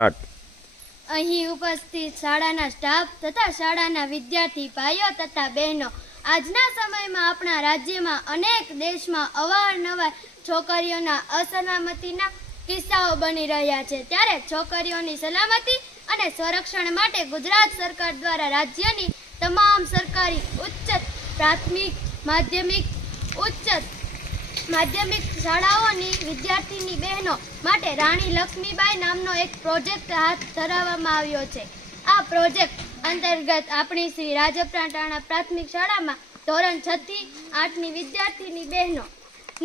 અહીં ઉપસ્થિત શાળાના સ્ટાફ તથા શાળાના વિદ્યાર્થી ભાઈઓ તથા બહેનો, આજના સમયમાં આપણા રાજ્યમાં અનેક દેશમાં અવારનવાર છોકરીઓના અસલામતીના કિસ્સાઓ બની રહ્યા છે, ત્યારે છોકરીઓની સલામતી અને સંરક્ષણ માટે ગુજરાત સરકાર દ્વારા રાજ્યની તમામ સરકારી ઉચ્ચ પ્રાથમિક માધ્યમિક શાળાઓની વિદ્યાર્થીની બહેનો માટે રાણી લક્ષ્મીબાઈ નામનો એક પ્રોજેક્ટ હાથ ધરવામાં આવ્યો છે। આ પ્રોજેક્ટ અંતર્ગત આપણી શ્રી રાજપરાણા પ્રાથમિક શાળામાં ધોરણ 6 થી 8ની વિદ્યાર્થીની બહેનો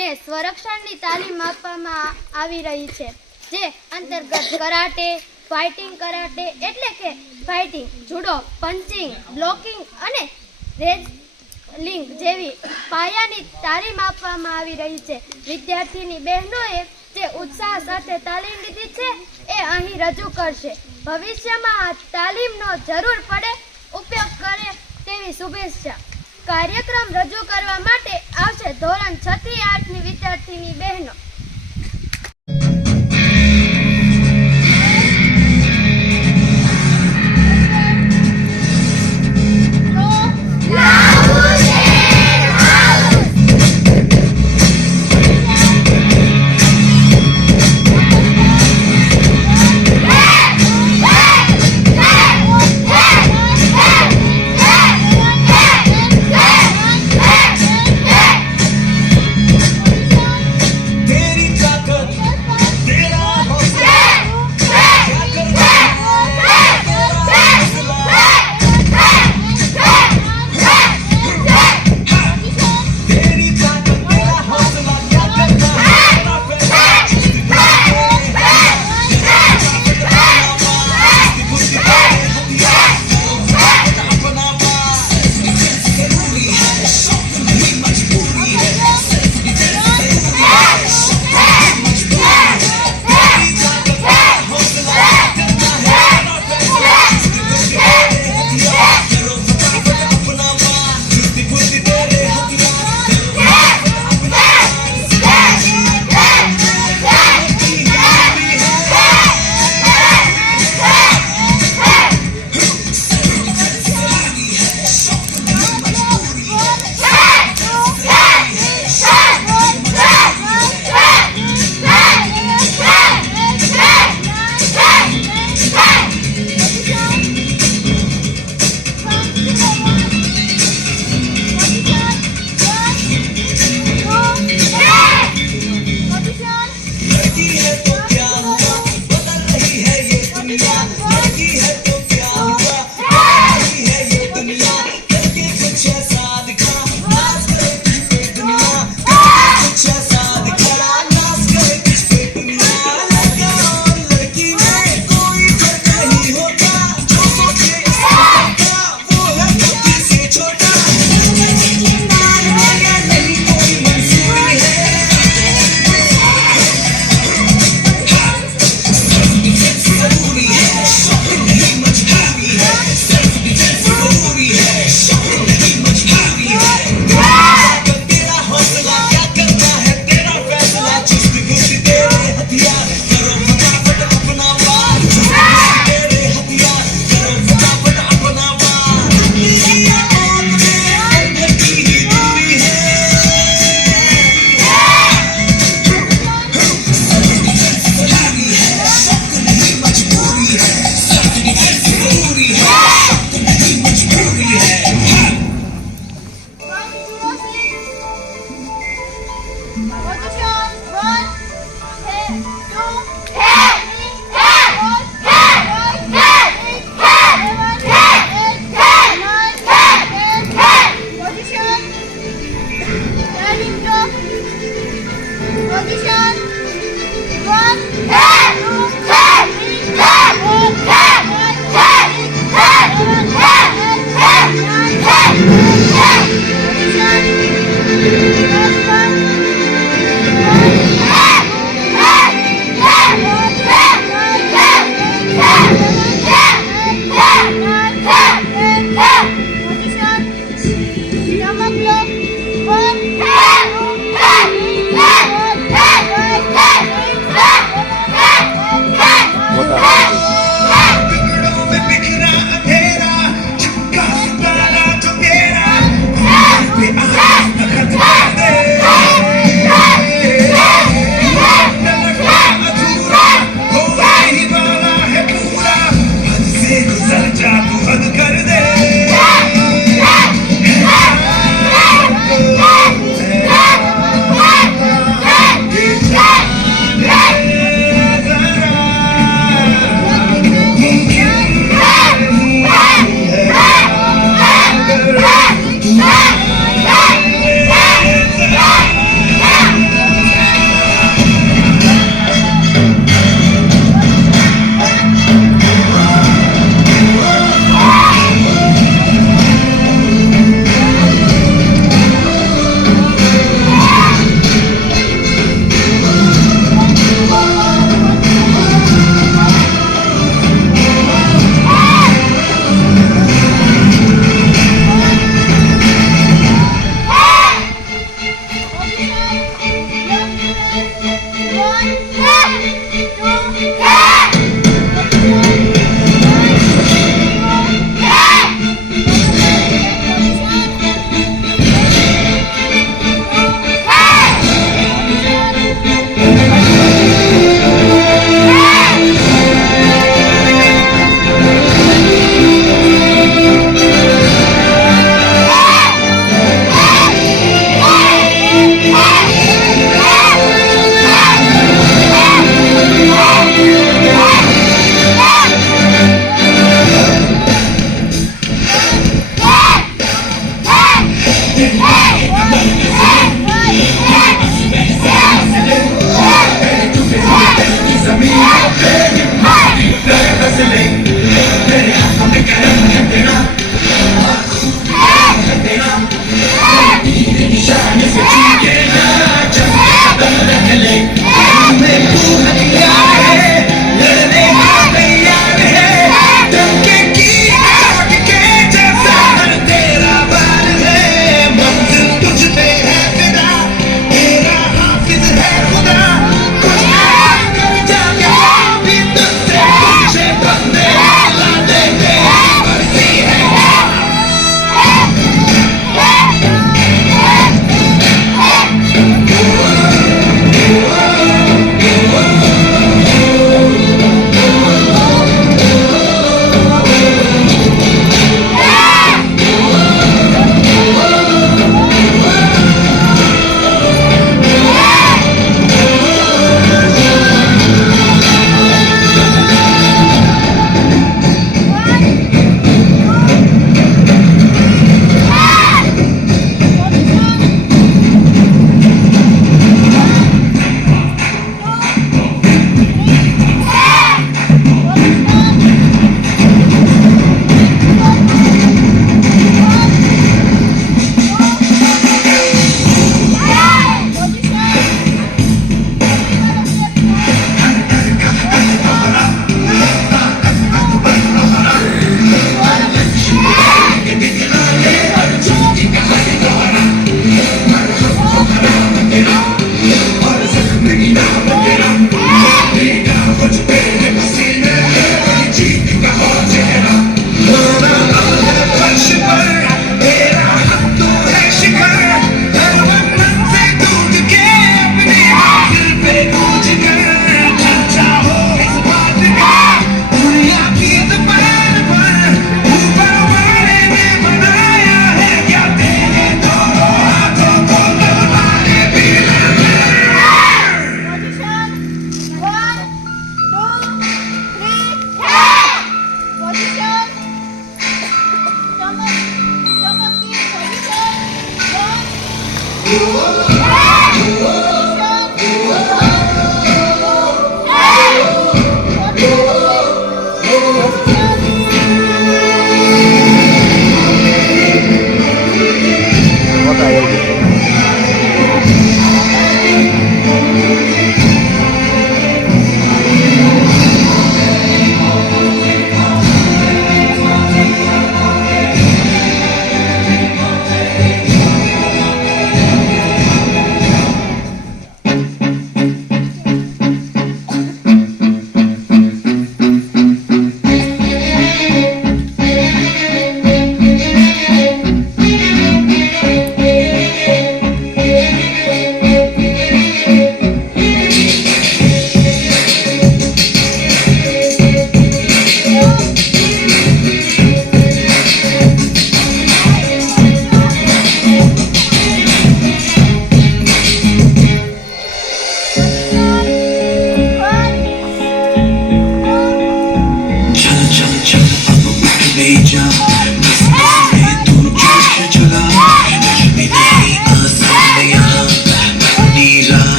ને સ્વરક્ષણની તાલીમ આપવામાં આવી રહી છે, જે અંતર્ગત કરાટે, ફાઇટિંગ કરાટે એટલે કે ફાઇટિંગ, જુડો, પંચિંગ, બ્લોકિંગ અને રેસલિંગ જેવી પાયાની તાલીમ આપવામાં આવી રહી છે। વિદ્યાર્થીની બહેનોએ જે ઉત્સાહ સાથે તાલીમ લીધી છે એ અહીં રજૂ કરશે। ભવિષ્યમાં આ તાલીમનો જરૂર પડે ઉપયોગ કરે તેવી શુભેચ્છા। કાર્યક્રમ રજૂ કરવા માટે આવશે ધોરણ 6 થી 8ની વિદ્યાર્થીની બહેનો। Yeah.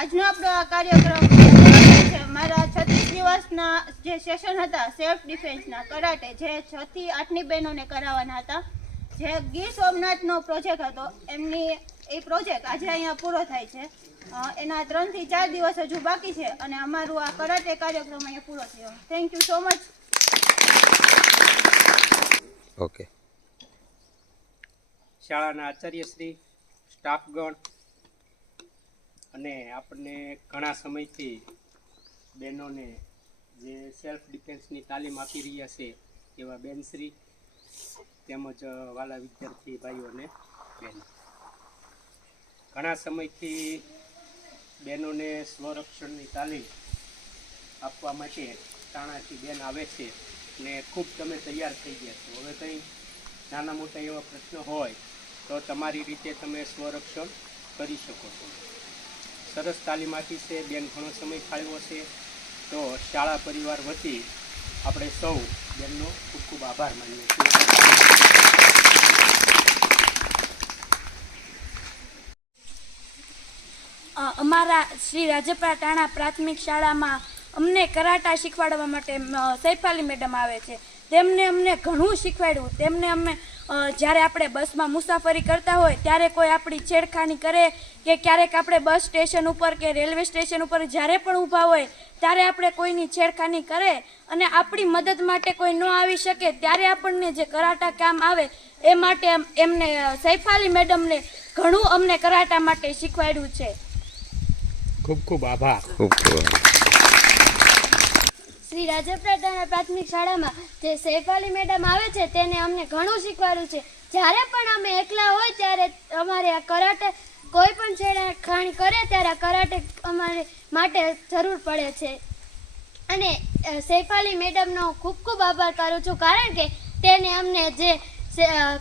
આજનો આપણો આ કાર્યક્રમ છે મારા 36 દિવસના જે સેશન હતા સેલ્ફ ડિફેન્સના કરાટે જે 6 થી 8ની બહેનોને કરાવવાના હતા, જે ગીર સોમનાથનો પ્રોજેક્ટ હતો એમની એ પ્રોજેક્ટ આજે અહીંયા પૂરો થાય છે. એના 3 થી 4 દિવસ હજુ બાકી છે અને અમારું આ કરાટે કાર્યક્રમ અહીંયા પૂરો થયો. Thank you so much. Okay. શાળાના આચાર્યશ્રી, સ્ટાફગણ અને આપણને ઘણા સમયથી બહેનોને જે સેલ્ફ ડિફેન્સની તાલીમ આપી રહ્યા છે એવા બેનશ્રી તેમજ વાલા વિદ્યાર્થી ભાઈઓ અને બહેનો, ઘણા સમયથી બહેનોને સ્વરક્ષણની તાલીમ આપવા માટે ટાણાથી બેન આવે છે ને ખૂબ તમે તૈયાર થઈ ગયા છો. હવે કંઈ નાના મોટા એવા પ્રશ્નો હોય તો તમારી રીતે તમે સ્વરક્ષણ કરી શકો છો. સરસ તાલીમ આપી છે બેન, ઘણો સમય ફાળવ્યો છે, તો શાળા પરિવાર વતી આપણે સૌ બેનનો ખૂબ ખૂબ આભાર માનીએ છીએ. અમારા શ્રી રાજપરા ટાણા પ્રાથમિક શાળામાં અમને કરાટા શીખવાડવા માટે સૈફાલી મેડમ આવે છે. તેમને અમને ઘણું શીખવાડ્યું. તેમને અમે જ્યારે આપણે બસમાં મુસાફરી કરતા હોય ત્યારે કોઈ આપણી છેડખાની કરે કે ક્યારેક આપણે બસ સ્ટેશન ઉપર કે રેલવે સ્ટેશન ઉપર જ્યારે પણ ઊભા હોય ત્યારે આપણે કોઈની છેડખાની કરે અને આપણી મદદ માટે કોઈ ન આવી શકે ત્યારે આપણને જે કરાટા કામ આવે એ માટે એમને સૈફાલી મેડમને ઘણું અમને કરાટા માટે શીખવાડ્યું છે. ખૂબ ખૂબ આભાર. શ્રી રાજપરા ટાણા પ્રાથમિક શાળામાં જે સૈફાલી મેડમ આવે છે તેને અમને ઘણું શીખવાડ્યું છે. જ્યારે પણ અમે એકલા હોય ત્યારે અમારે આ કરાટે કોઈ પણ છેડખાની કરે ત્યારે આ કરાટે અમારે માટે જરૂર પડે છે અને સૈફાલી મેડમનો ખૂબ ખૂબ આભાર કરું છું, કારણ કે તેને અમને જે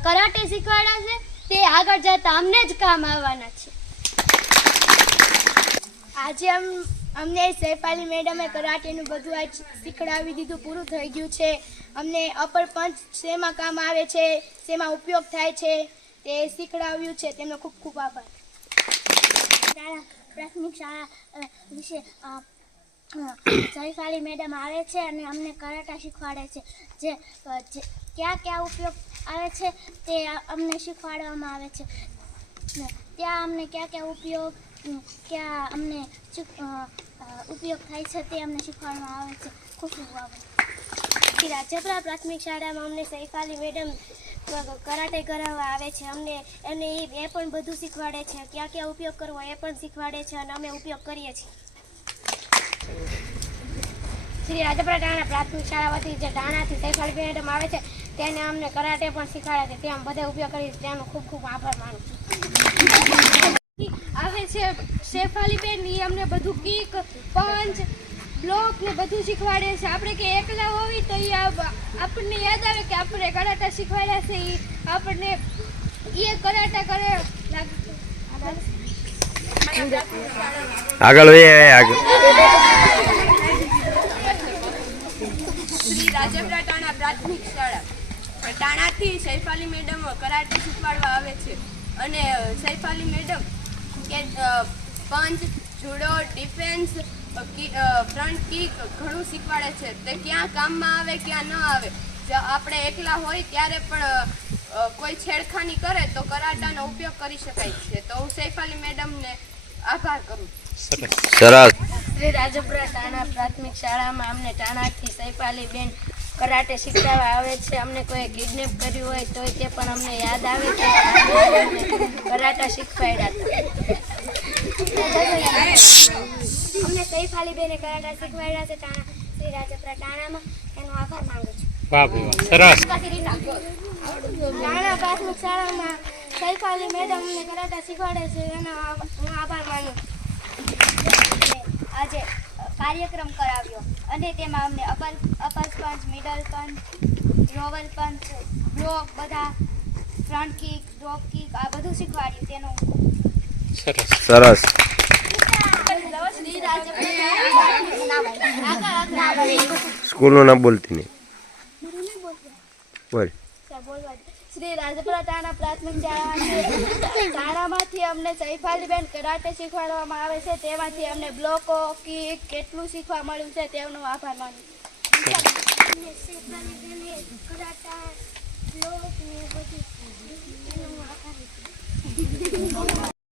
કરાટે શીખવાડ્યા છે તે આગળ જતાં અમને જ કામ આવવાના છે. આજે અમને સૈફાલી મેડમે કરાટેનું બધું આજ શીખડાવી દીધું, પૂરું થઈ ગયું છે. અમને અપર પંચ શેમાં કામ આવે છે, શેમાં ઉપયોગ થાય છે તે શીખડાવ્યું છે. તેમનો ખૂબ ખૂબ આભાર. પ્રાથમિક શાળા વિશે સૈફાલી મેડમ આવે છે અને અમને કરાટા શીખવાડે છે. જે ક્યાં ઉપયોગ આવે છે તે અમને શીખવાડવામાં આવે છે. ત્યાં અમને ક્યાં ઉપયોગ અમને ઉપયોગ થાય છે તે અમને શીખવાડવામાં આવે છે. ખૂબ ખૂબ આભાર. રાજપરા પ્રાથમિક શાળામાં અમને સૈફાલી મેડમ કરાટે કરાવવા આવે છે. અમને એ પણ બધું શીખવાડે છે, ક્યાં ઉપયોગ કરવો એ પણ શીખવાડે છે અને અમે ઉપયોગ કરીએ છીએ. શ્રી રાજપરા ટાણા પ્રાથમિક શાળા વતી જે ટાણાથી સૈફાલી મેડમ આવે છે તેને અમને કરાટે પણ શીખવાડે છે. ત્યાં બધે ઉપયોગ કરી તેનો ખૂબ ખૂબ આભાર માનું છું. આવે છે સૈફાલી બેન, એ અમને બધું કિક, પંચ, બ્લોક ને બધું શીખવાડે છે. આપણે કે એકલા હોવી તો એ આપણને યાદ આવે કે આપણે કરાટા શીખવાડ્યા છે, એ આપણને એ કરાટા કરે આગળ આગળ. શ્રી રાજપરા ટાણા પ્રાથમિક શાળા ટાણાથી સૈફાલી મેડમ કરાટે શીખવાડવા આવે છે અને સૈફાલી મેડમ કે પંચ, જુડો, ડિફેન્સ, ફ્રન્ટ કિક ઘણું શીખવાડે છે. તે ક્યાં કામમાં આવે ક્યાં ન આવે. જો આપણે એકલા હોય ત્યારે પણ કોઈ છેડખાની કરે તો કરાટાનો ઉપયોગ કરી શકાય છે. તો હું સૈફાલી મેડમને આભાર કરું. સરસ. શ્રી રાજપરા ટાણા પ્રાથમિક શાળામાં અમને ટાણાથી સૈફાલી બેન કરાટે શીખવાડવા આવે છે. અમને કોઈ કિડનેપ કર્યું હોય તો તે પણ અમને યાદ આવે છે. કરાટા શીખવાડ્યા અમને સૈફાલી બેને કરાટા શીખવાડ્યા છે શ્રી રાજપરા ટાણામાં. એનો આભાર માંગુ છું. સરસ. ટાણા પ્રાથમિક શાળામાં સૈફાલી મેડમ અમને કરાટા શીખવાડે છે એનો હું આભાર માનું છું. આજે કાર્યક્રમ કરાવ્યો અને તેમાં અમને અપર પંચ, મિડલ પંચ, લોવર પંચ, બ્લોક, બધા ફ્રન્ટ કિક, ડ્રોપ કિક આ બધું શીખવાડ્યું. તેનું સરસ. સ્કૂલનું નામ બોલતી નહીં બોલ. શ્રી રાજપરા ટાણા પ્રાથમિક શાળામાંથી અમને સૈફાલીબેન કરાટે શીખવાડવામાં આવે છે. તેમાંથી અમને બ્લોકો કિક કેટલું શીખવા મળ્યું છે તેનો આભાર માનું છું. અને સૈફાલીબેને કરાટા બ્લોક ને બધું એનો હું આભારી છું.